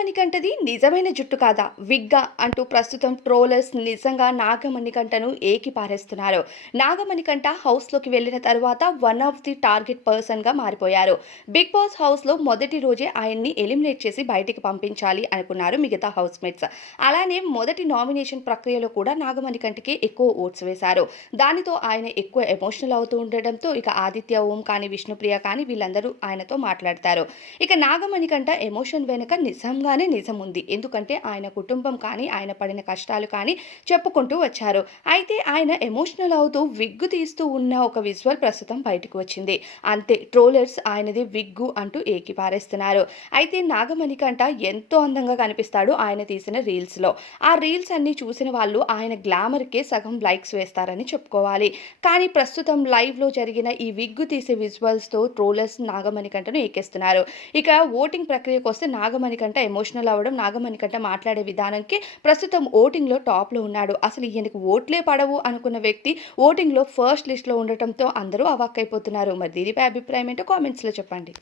నాగమణికంటది నిజమైన జుట్టు కాదా? విగ్గా అంటూ ప్రస్తుతం ట్రోలర్స్ నిజంగా నాగమణికంటను ఏకి పారేస్తున్నారు. నాగమణికంట హౌస్లోకి వెళ్ళిన తర్వాత వన్ ఆఫ్ ది టార్గెట్ పర్సన్గా మారిపోయారు. బిగ్ బాస్ హౌస్లో మొదటి రోజే ఆయన్ని ఎలిమినేట్ చేసి బయటికి పంపించాలి అనుకున్నారు మిగతా హౌస్ మేట్స్ అలానే మొదటి నామినేషన్ ప్రక్రియలో కూడా నాగమణికంటకి ఎక్కువ ఓట్స్ వేశారు. దానితో ఆయన ఎక్కువ ఎమోషనల్ అవుతూ ఉండడంతో ఇక ఆదిత్య ఓం కానీ విష్ణుప్రియ కానీ వీళ్ళందరూ ఆయనతో మాట్లాడతారు. ఇక నాగమణికంట ఎమోషన్ వెనుక నిజంగా నిజంగానే నిజం ఉంది. ఎందుకంటే ఆయన కుటుంబం కానీ ఆయన పడిన కష్టాలు కానీ చెప్పుకుంటూ వచ్చారు. అయితే ఆయన ఎమోషనల్ అవుతూ విగ్గు తీస్తూ ఉన్న ఒక విజువల్ ప్రస్తుతం బయటకు వచ్చింది. అంతే ట్రోలర్స్ ఆయనది విగ్గు అంటూ ఏకిపారేస్తున్నారు. అయితే అయితే నాగమణికంట ఎంతో అందంగా కనిపిస్తాడు ఆయన తీసిన రీల్స్లో. ఆ రీల్స్ అన్ని చూసిన వాళ్ళు ఆయన గ్లామర్కే సగం లైక్స్ వేస్తారని చెప్పుకోవాలి. కానీ ప్రస్తుతం లైవ్లో జరిగిన ఈ విగ్గు తీసే విజువల్స్తో ట్రోలర్స్ నాగమణికంటను ఏకేస్తున్నారు. ఇక ఓటింగ్ ప్రక్రియకు వస్తే నాగమణికంట ఎమోషనల్ అవ్వడం నాగమణికంట మాట్లాడే విధానంకి ప్రస్తుతం ఓటింగ్లో టాప్లో ఉన్నాడు. అసలు ఈయనకు ఓట్లే పడవు అనుకున్న వ్యక్తి ఓటింగ్లో ఫస్ట్ లిస్ట్లో ఉండటంతో అందరూ అవాక్కైపోతున్నారు. మరి దీనిపై అభిప్రాయం ఏంటో కామెంట్స్లో చెప్పండి.